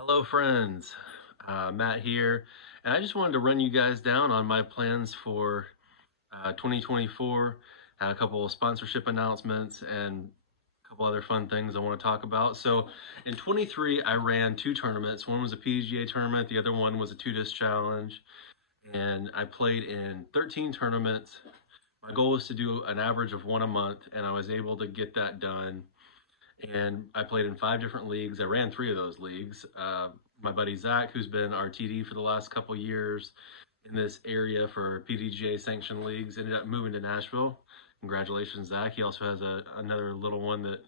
Hello, friends. Matt here, and I just wanted to run you guys down on my plans for 2024. Had a couple of sponsorship announcements and a couple other fun things I want to talk about. So, in 23, I ran two tournaments. One was a PDGA tournament, the other one was a two disc challenge, and I played in 13 tournaments. My goal was to do an average of one a month, and I was able to get that done, and I played in five different leagues. I ran three of those leagues. My buddy Zach, who's been our TD for the last couple years in this area for PDGA sanctioned leagues, ended up moving to Nashville. Congratulations, Zach. He also has another little one that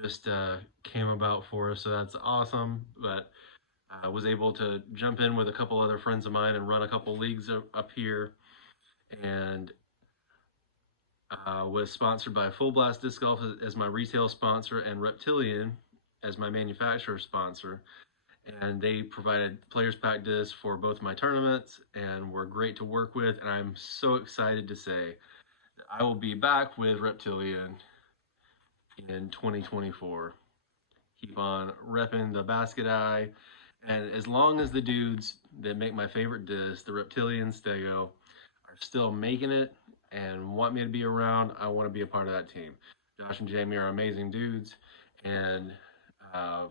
just came about for us, so that's awesome. But I was able to jump in with a couple other friends of mine and run a couple leagues up here, and was sponsored by Full Blast Disc Golf as my retail sponsor and Reptilian as my manufacturer sponsor. And they provided players pack discs for both my tournaments and were great to work with. And I'm so excited to say that I will be back with Reptilian in 2024. Keep on repping the basket eye. And as long as the dudes that make my favorite disc, the Reptilian Stego, are still making it and want me to be around, I want to be a part of that team. Josh and Jamie are amazing dudes, and I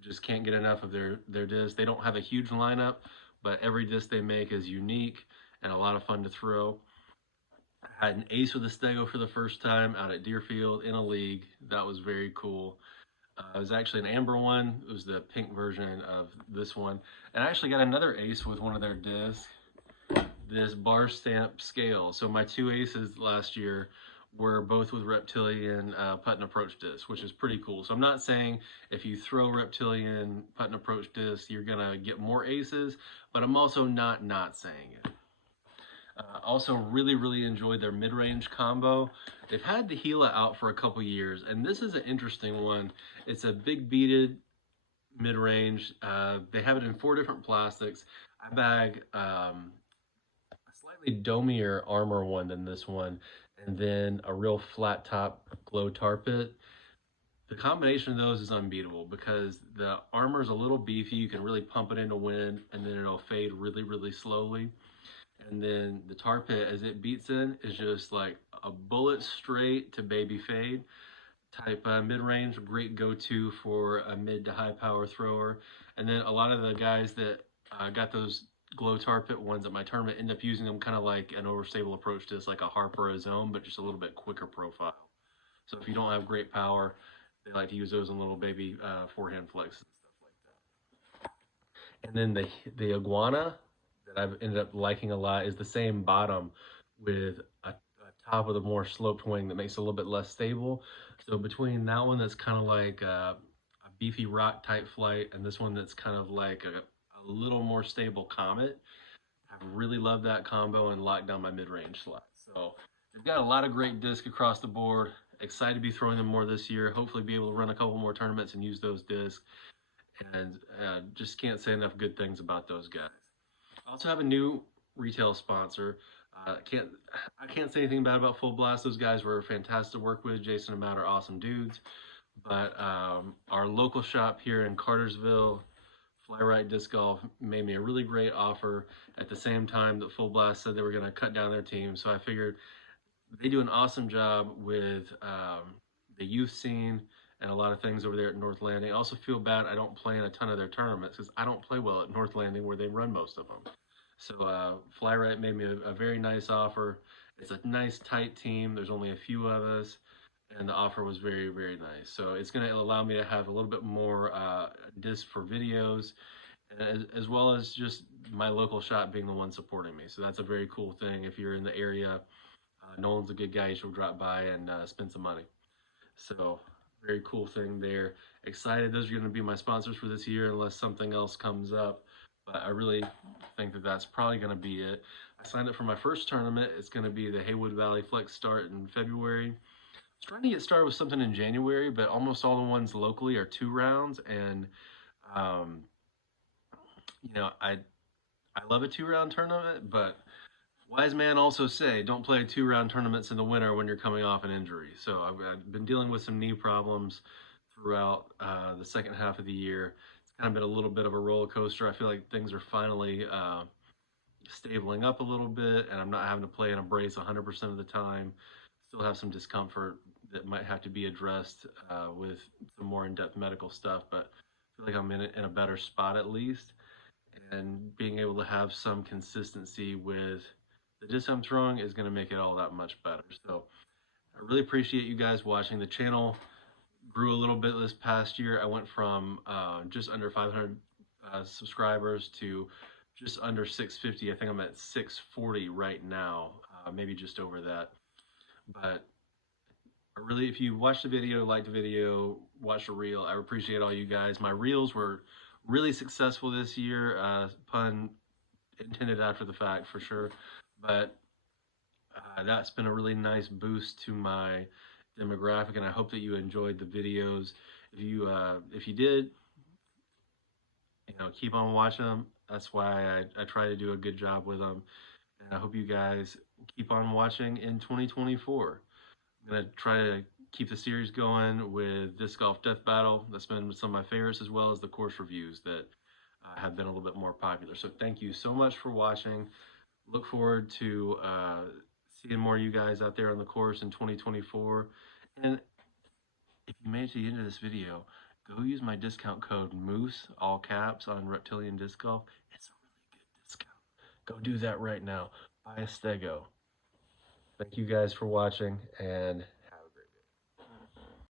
just can't get enough of their discs. They don't have a huge lineup, but every disc they make is unique and a lot of fun to throw. I had an ace with a Stego for the first time out at Deerfield in a league. That was very cool. It was actually an amber one. It was the pink version of this one. And I actually got another ace with one of their discs, this bar stamp scale. So my two aces last year were both with Reptilian putt and approach disc, which is pretty cool. So I'm not saying if you throw Reptilian putt and approach disc, you're gonna get more aces, but I'm also not saying it. Also, really enjoyed their mid-range combo. They've had the Gila out for a couple years, and this is an interesting one. It's a big beaded mid-range. They have it in four different plastics. I bag a slightly domier armor one than this one, and then a real flat top glow tar pit. The combination of those is unbeatable because the armor is a little beefy. You can really pump it into wind, and then it'll fade really slowly. And then the tar pit, as it beats in, is just like a bullet straight to baby fade type mid-range. Great go-to for a mid to high power thrower. And then a lot of the guys that got those glow tar pit ones at my tournament end up using them kind of like an overstable approach to this, like a Harper or a Zone, but just a little bit quicker profile. So if you don't have great power, they like to use those in little baby forehand flicks and stuff like that. And then the iguana that I've ended up liking a lot is the same bottom with a top with a more sloped wing that makes it a little bit less stable. So between that one that's kind of like a beefy rock type flight and this one that's kind of like a little more stable comet, I've really loved that combo and locked down my mid-range slot. So they've got a lot of great discs across the board. Excited to be throwing them more this year. Hopefully be able to run a couple more tournaments and use those discs. And just can't say enough good things about those guys. I also have a new retail sponsor. Can't I can't say anything bad about Full Blast. Those guys were fantastic to work with. Jason and Matt are awesome dudes. But our local shop here in Cartersville, Fly Right Disc Golf, made me a really great offer at the same time that Full Blast said they were going to cut down their team. So I figured they do an awesome job with the youth scene and a lot of things over there at North Landing. I also feel bad I don't play in a ton of their tournaments because I don't play well at North Landing where they run most of them. So Fly Right made me a very nice offer. It's a nice tight team. There's only a few of us, and the offer was very nice. So it's going to allow me to have a little bit more disc for videos, as well as just my local shop being the one supporting me. So that's a very cool thing. If you're in the area, Nolan's a good guy. You should drop by and spend some money. So very cool thing there. Excited. Those are going to be my sponsors for this year, unless something else comes up. But I really think that that's probably going to be it. I signed up for my first tournament. It's going to be the Haywood Valley Flex start in February. I was trying to get started with something in January, but almost all the ones locally are 2 rounds, and um, I love a 2 round tournament, but wise man also say don't play 2 round tournaments in the winter when you're coming off an injury. So I've been dealing with some knee problems throughout the second half of the year. kind of been a little bit of a roller coaster. I feel like things are finally stabling up a little bit, and I'm not having to play in a brace 100% of the time. Still have some discomfort that might have to be addressed with some more in-depth medical stuff, but I feel like I'm in a better spot at least. And being able to have some consistency with the disc I'm throwing is going to make it all that much better. So I really appreciate you guys watching. The channel grew a little bit this past year. I went from just under 500 subscribers to just under 650. I think I'm at 640 right now, maybe just over that. But I really, if you watch the video, like the video, watch the reel, I appreciate all you guys. My reels were really successful this year, pun intended after the fact for sure. But that's been a really nice boost to my demographic, and I hope that you enjoyed the videos. If you did, keep on watching them. That's why I try to do a good job with them, and I hope you guys keep on watching in 2024. I'm gonna try to keep the series going with Disc Golf Death Battle. That's been some of my favorites, as well as the course reviews that have been a little bit more popular. So thank you so much for watching. Look forward to seeing more of you guys out there on the course in 2024. And if you made it to the end of this video, go use my discount code MOOSE, all caps, on Reptilian Disc Golf. It's a really good discount. Go do that right now. Buy a Stego. Thank you guys for watching, and